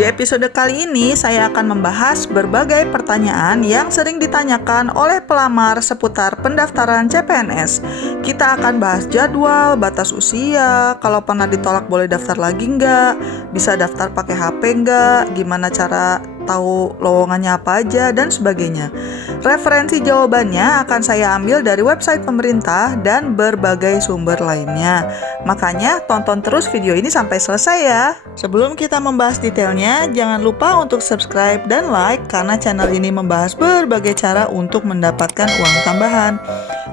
Di episode kali ini, saya akan membahas berbagai pertanyaan yang sering ditanyakan oleh pelamar seputar pendaftaran CPNS. Kita akan bahas jadwal, batas usia, kalau pernah ditolak boleh daftar lagi nggak, bisa daftar pakai HP nggak, gimana cara tahu lowongannya apa aja, dan sebagainya. Referensi jawabannya akan saya ambil dari website pemerintah dan berbagai sumber lainnya. Makanya tonton terus video ini sampai selesai ya. Sebelum kita membahas detailnya, jangan lupa untuk subscribe dan like karena channel ini membahas berbagai cara untuk mendapatkan uang tambahan.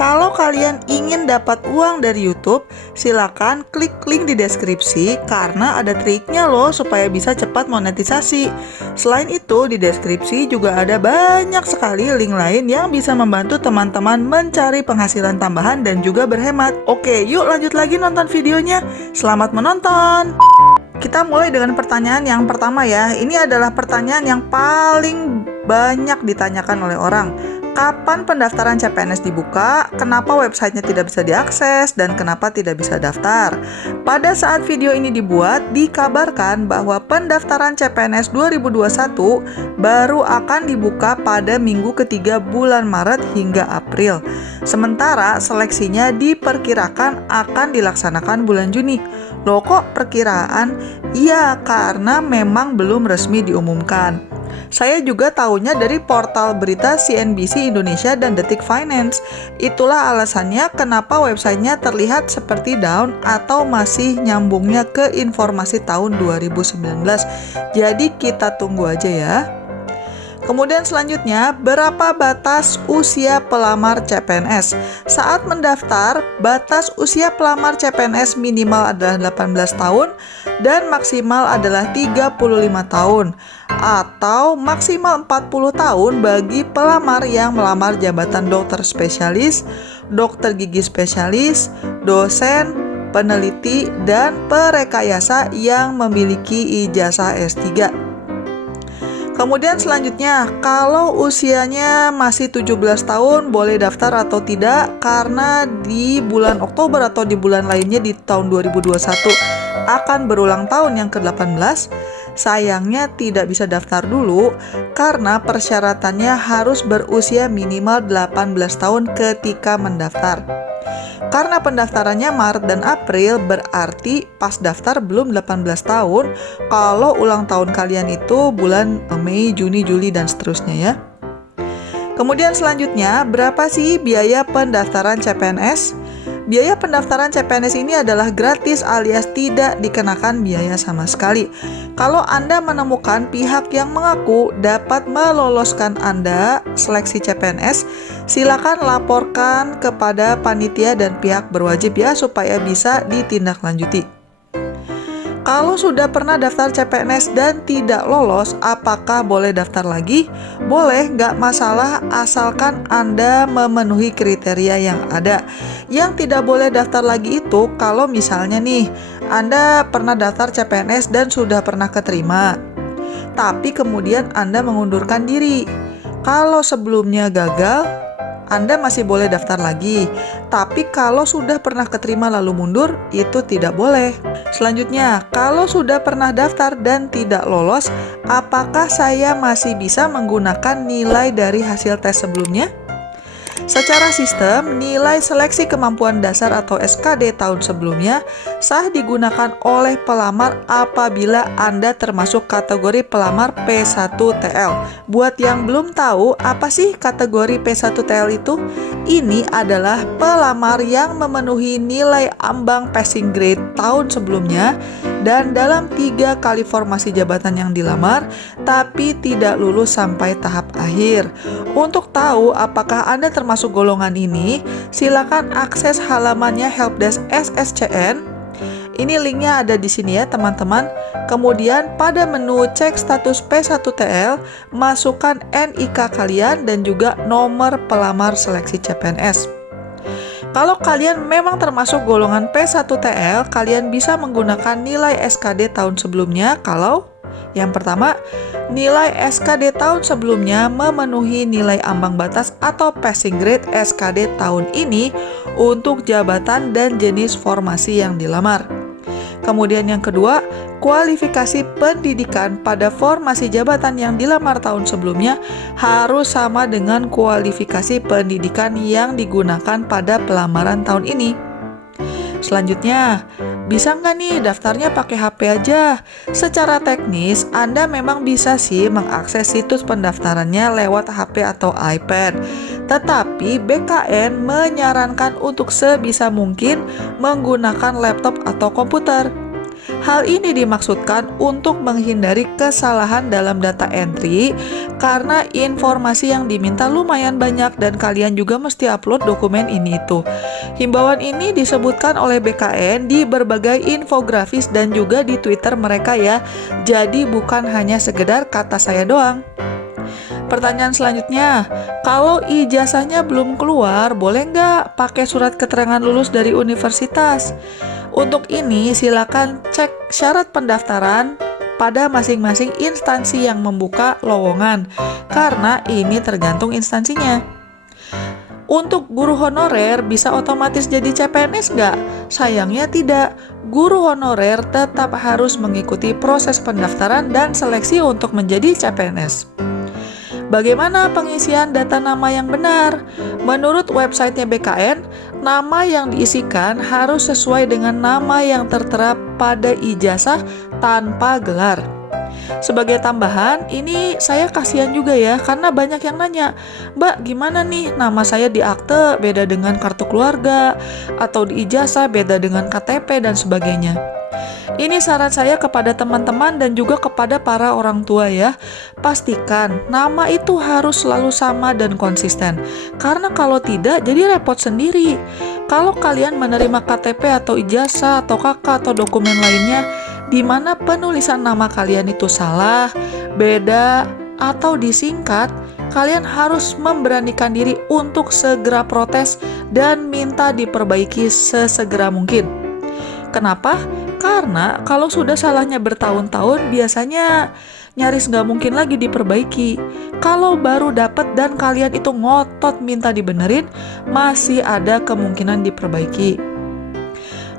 Kalau kalian ingin dapat uang dari YouTube, silakan klik link di deskripsi karena ada triknya loh supaya bisa cepat monetisasi. Selain itu, di deskripsi juga ada banyak sekali link lain yang bisa membantu teman-teman mencari penghasilan tambahan dan juga berhemat. Oke, yuk lanjut lagi nonton videonya. Selamat menonton! Kita mulai dengan pertanyaan yang pertama ya. Ini adalah pertanyaan yang paling banyak ditanyakan oleh orang. Kapan pendaftaran CPNS dibuka? Kenapa websitenya tidak bisa diakses? Dan kenapa tidak bisa daftar? Pada saat video ini dibuat, dikabarkan bahwa pendaftaran CPNS 2021 baru akan dibuka pada minggu ketiga bulan Maret hingga April. Sementara seleksinya diperkirakan akan dilaksanakan bulan Juni. Loh kok perkiraan? Iya, karena memang belum resmi diumumkan. Saya juga tahunya dari portal berita CNBC Indonesia dan Detik Finance. Itulah alasannya kenapa websitenya terlihat seperti down atau masih nyambungnya ke informasi tahun 2019. Jadi kita tunggu aja ya. Kemudian selanjutnya, berapa batas usia pelamar CPNS? Saat mendaftar, batas usia pelamar CPNS minimal adalah 18 tahun dan maksimal adalah 35 tahun atau maksimal 40 tahun bagi pelamar yang melamar jabatan dokter spesialis, dokter gigi spesialis, dosen, peneliti, dan perekayasa yang memiliki ijazah S3. Kemudian selanjutnya, kalau usianya masih 17 tahun boleh daftar atau tidak karena di bulan Oktober atau di bulan lainnya di tahun 2021 akan berulang tahun yang ke-18. Sayangnya tidak bisa daftar dulu karena persyaratannya harus berusia minimal 18 tahun ketika mendaftar. Karena pendaftarannya Maret dan April, berarti pas daftar belum 18 tahun. Kalau ulang tahun kalian itu bulan Mei, Juni, Juli, dan seterusnya ya. Kemudian selanjutnya, berapa sih biaya pendaftaran CPNS? Biaya pendaftaran CPNS ini adalah gratis alias tidak dikenakan biaya sama sekali. Kalau Anda menemukan pihak yang mengaku dapat meloloskan Anda seleksi CPNS, silakan laporkan kepada panitia dan pihak berwajib ya supaya bisa ditindaklanjuti. Kalau sudah pernah daftar CPNS dan tidak lolos, apakah boleh daftar lagi? Boleh, nggak masalah asalkan Anda memenuhi kriteria yang ada. Yang tidak boleh daftar lagi itu kalau misalnya nih, Anda pernah daftar CPNS dan sudah pernah keterima, tapi kemudian Anda mengundurkan diri. Kalau sebelumnya gagal, Anda masih boleh daftar lagi. Tapi kalau sudah pernah keterima lalu mundur, itu tidak boleh. Selanjutnya, kalau sudah pernah daftar dan tidak lolos, apakah saya masih bisa menggunakan nilai dari hasil tes sebelumnya? Secara sistem, nilai seleksi kemampuan dasar atau SKD tahun sebelumnya sah digunakan oleh pelamar apabila Anda termasuk kategori pelamar P1TL. Buat yang belum tahu, apa sih kategori P1TL itu? Ini adalah pelamar yang memenuhi nilai ambang passing grade tahun sebelumnya dan dalam 3 kali formasi jabatan yang dilamar, tapi tidak lulus sampai tahap akhir. Untuk tahu apakah Anda termasuk golongan ini, silakan akses halamannya Helpdesk SSCN. Ini linknya ada di sini ya teman-teman. Kemudian pada menu cek status P1TL, masukkan NIK kalian dan juga nomor pelamar seleksi CPNS. Kalau kalian memang termasuk golongan P1TL, kalian bisa menggunakan nilai SKD tahun sebelumnya kalau yang pertama, nilai SKD tahun sebelumnya memenuhi nilai ambang batas atau passing grade SKD tahun ini untuk jabatan dan jenis formasi yang dilamar. Kemudian yang kedua, kualifikasi pendidikan pada formasi jabatan yang dilamar tahun sebelumnya harus sama dengan kualifikasi pendidikan yang digunakan pada pelamaran tahun ini. Selanjutnya, bisa nggak nih daftarnya pakai HP aja? Secara teknis, Anda memang bisa sih mengakses situs pendaftarannya lewat HP atau iPad. Tetapi BKN menyarankan untuk sebisa mungkin menggunakan laptop atau komputer. Hal ini dimaksudkan untuk menghindari kesalahan dalam data entry karena informasi yang diminta lumayan banyak dan kalian juga mesti upload dokumen ini itu. Himbauan ini disebutkan oleh BKN di berbagai infografis dan juga di Twitter mereka ya. Jadi bukan hanya sekedar kata saya doang. Pertanyaan selanjutnya, kalau ijazahnya belum keluar, boleh nggak pakai surat keterangan lulus dari universitas? Untuk ini, silakan cek syarat pendaftaran pada masing-masing instansi yang membuka lowongan, karena ini tergantung instansinya. Untuk guru honorer bisa otomatis jadi CPNS nggak? Sayangnya tidak. Guru honorer tetap harus mengikuti proses pendaftaran dan seleksi untuk menjadi CPNS. Bagaimana pengisian data nama yang benar? Menurut websitenya BKN, nama yang diisikan harus sesuai dengan nama yang tertera pada ijazah tanpa gelar. Sebagai tambahan, ini saya kasihan juga ya, karena banyak yang nanya, Mbak, gimana nih nama saya di akte beda dengan kartu keluarga, atau di ijazah beda dengan KTP, dan sebagainya. Ini saran saya kepada teman-teman dan juga kepada para orang tua ya. Pastikan nama itu harus selalu sama dan konsisten. Karena kalau tidak, jadi repot sendiri. Kalau kalian menerima KTP atau ijazah atau KK atau dokumen lainnya, di mana penulisan nama kalian itu salah, beda, atau disingkat, kalian harus memberanikan diri untuk segera protes dan minta diperbaiki sesegera mungkin. Kenapa? Karena kalau sudah salahnya bertahun-tahun, biasanya nyaris nggak mungkin lagi diperbaiki. Kalau baru dapat dan kalian itu ngotot minta dibenerin, masih ada kemungkinan diperbaiki.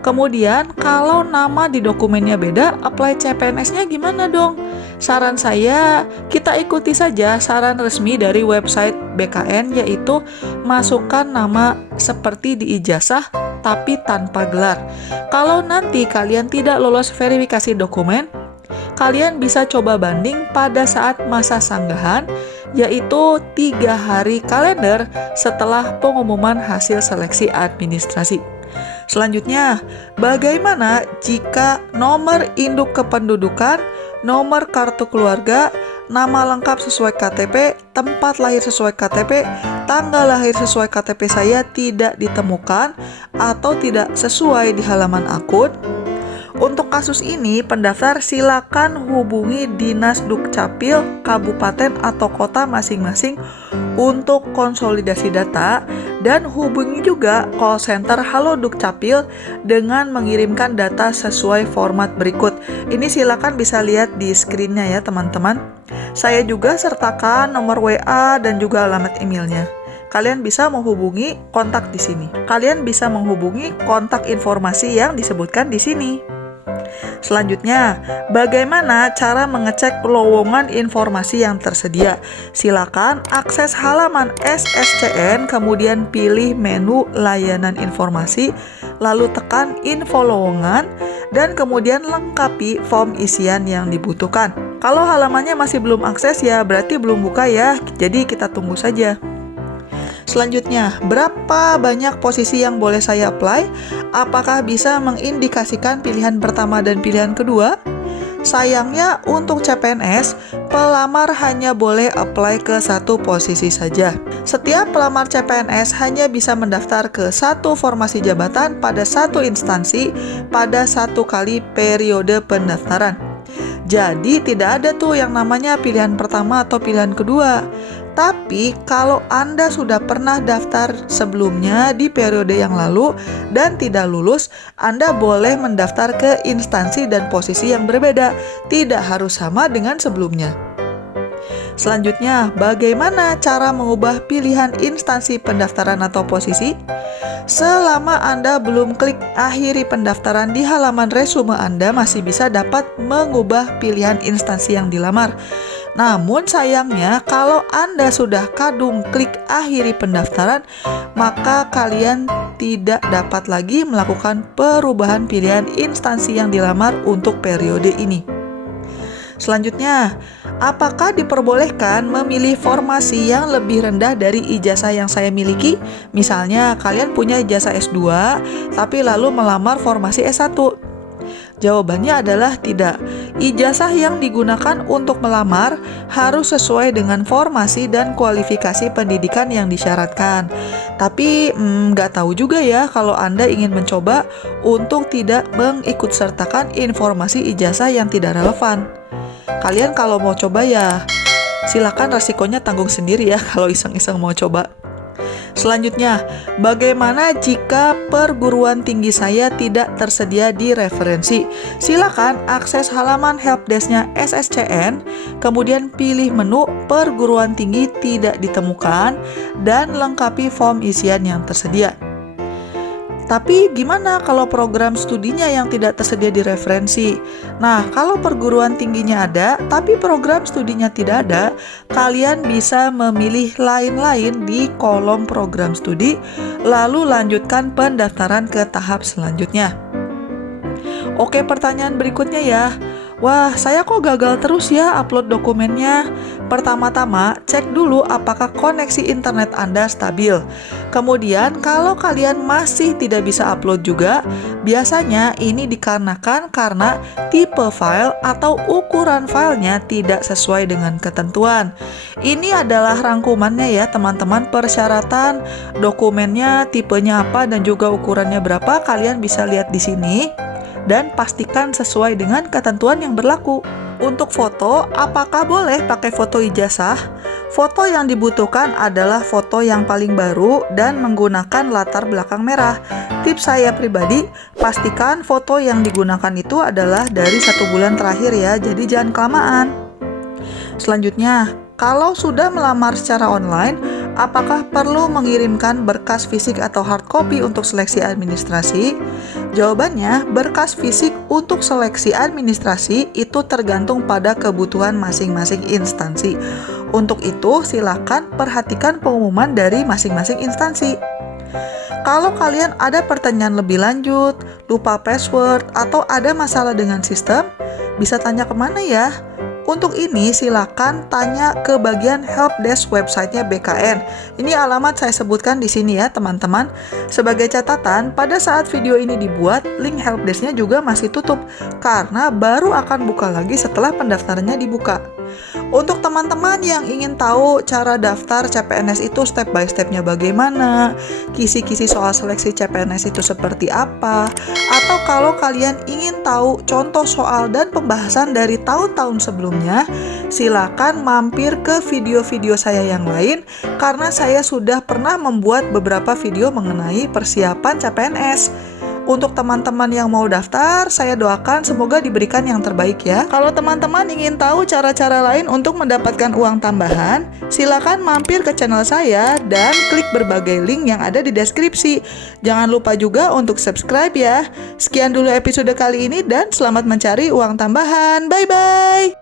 Kemudian, kalau nama di dokumennya beda, apply CPNS-nya gimana dong? Saran saya, kita ikuti saja saran resmi dari website BKN, yaitu masukkan nama seperti di ijazah, tapi tanpa gelar. Kalau nanti kalian tidak lolos verifikasi dokumen, kalian bisa coba banding pada saat masa sanggahan, yaitu 3 hari kalender setelah pengumuman hasil seleksi administrasi. Selanjutnya, bagaimana jika nomor induk kependudukan, nomor kartu keluarga, nama lengkap sesuai KTP, tempat lahir sesuai KTP, tanggal lahir sesuai KTP saya tidak ditemukan atau tidak sesuai di halaman akun? Untuk kasus ini, pendaftar silakan hubungi Dinas Dukcapil, kabupaten atau kota masing-masing untuk konsolidasi data dan hubungi juga call center Halo Dukcapil dengan mengirimkan data sesuai format berikut. Ini silakan bisa lihat di screen-nya ya teman-teman. Saya juga sertakan nomor WA dan juga alamat emailnya. Kalian bisa menghubungi kontak di sini. Kalian bisa menghubungi kontak informasi yang disebutkan di sini. Selanjutnya, bagaimana cara mengecek lowongan informasi yang tersedia? Silakan akses halaman SSCN, kemudian pilih menu layanan informasi, lalu tekan info lowongan, dan kemudian lengkapi form isian yang dibutuhkan. Kalau halamannya masih belum akses ya berarti belum buka ya, jadi kita tunggu saja. Selanjutnya, berapa banyak posisi yang boleh saya apply? Apakah bisa mengindikasikan pilihan pertama dan pilihan kedua? Sayangnya untuk CPNS, pelamar hanya boleh apply ke satu posisi saja. Setiap pelamar CPNS hanya bisa mendaftar ke satu formasi jabatan pada satu instansi pada satu kali periode pendaftaran. Jadi tidak ada tuh yang namanya pilihan pertama atau pilihan kedua. Tapi kalau Anda sudah pernah daftar sebelumnya di periode yang lalu dan tidak lulus, Anda boleh mendaftar ke instansi dan posisi yang berbeda, tidak harus sama dengan sebelumnya. Selanjutnya, bagaimana cara mengubah pilihan instansi pendaftaran atau posisi? Selama Anda belum klik akhiri pendaftaran di halaman resume Anda, masih bisa dapat mengubah pilihan instansi yang dilamar. Namun sayangnya, kalau Anda sudah kadung klik akhiri pendaftaran, maka kalian tidak dapat lagi melakukan perubahan pilihan instansi yang dilamar untuk periode ini. Selanjutnya, apakah diperbolehkan memilih formasi yang lebih rendah dari ijazah yang saya miliki? Misalnya, kalian punya ijazah S2, tapi lalu melamar formasi S1. Jawabannya adalah tidak. Ijazah yang digunakan untuk melamar harus sesuai dengan formasi dan kualifikasi pendidikan yang disyaratkan. Tapi nggak tahu juga ya kalau Anda ingin mencoba untuk tidak mengikutsertakan informasi ijazah yang tidak relevan. Kalian kalau mau coba ya silakan, resikonya tanggung sendiri ya kalau iseng-iseng mau coba. Selanjutnya, bagaimana jika perguruan tinggi saya tidak tersedia di referensi? Silakan akses halaman helpdesk-nya SSCN, kemudian pilih menu perguruan tinggi tidak ditemukan, dan lengkapi form isian yang tersedia. Tapi gimana kalau program studinya yang tidak tersedia di referensi? Nah, kalau perguruan tingginya ada, tapi program studinya tidak ada, kalian bisa memilih lain-lain di kolom program studi, lalu lanjutkan pendaftaran ke tahap selanjutnya. Oke, pertanyaan berikutnya ya. Wah, saya kok gagal terus ya upload dokumennya? Pertama-tama, cek dulu apakah koneksi internet Anda stabil. Kemudian, kalau kalian masih tidak bisa upload juga, biasanya ini dikarenakan karena tipe file atau ukuran filenya tidak sesuai dengan ketentuan. Ini adalah rangkumannya ya teman-teman, persyaratan dokumennya, tipenya apa, dan juga ukurannya berapa, kalian bisa lihat di sini. Dan pastikan sesuai dengan ketentuan yang berlaku. Untuk foto, apakah boleh pakai foto ijazah? Foto yang dibutuhkan adalah foto yang paling baru dan menggunakan latar belakang merah. Tips saya pribadi, pastikan foto yang digunakan itu adalah dari 1 bulan terakhir ya, jadi jangan kelamaan. Selanjutnya, kalau sudah melamar secara online, apakah perlu mengirimkan berkas fisik atau hard copy untuk seleksi administrasi? Jawabannya, berkas fisik untuk seleksi administrasi itu tergantung pada kebutuhan masing-masing instansi. Untuk itu, silakan perhatikan pengumuman dari masing-masing instansi. Kalau kalian ada pertanyaan lebih lanjut, lupa password, atau ada masalah dengan sistem, bisa tanya kemana ya? Untuk ini silakan tanya ke bagian helpdesk websitenya BKN. Ini alamat saya sebutkan di sini ya teman-teman. Sebagai catatan, pada saat video ini dibuat, link helpdesk-nya juga masih tutup karena baru akan buka lagi setelah pendaftarannya dibuka. Untuk teman-teman yang ingin tahu cara daftar CPNS itu step by step-nya bagaimana, kisi-kisi soal seleksi CPNS itu seperti apa, atau kalau kalian ingin tahu contoh soal dan pembahasan dari tahun-tahun sebelumnya, silakan mampir ke video-video saya yang lain karena saya sudah pernah membuat beberapa video mengenai persiapan CPNS. Untuk teman-teman yang mau daftar, saya doakan semoga diberikan yang terbaik ya. Kalau teman-teman ingin tahu cara-cara lain untuk mendapatkan uang tambahan, silakan mampir ke channel saya dan klik berbagai link yang ada di deskripsi. Jangan lupa juga untuk subscribe ya. Sekian dulu episode kali ini dan selamat mencari uang tambahan. Bye-bye!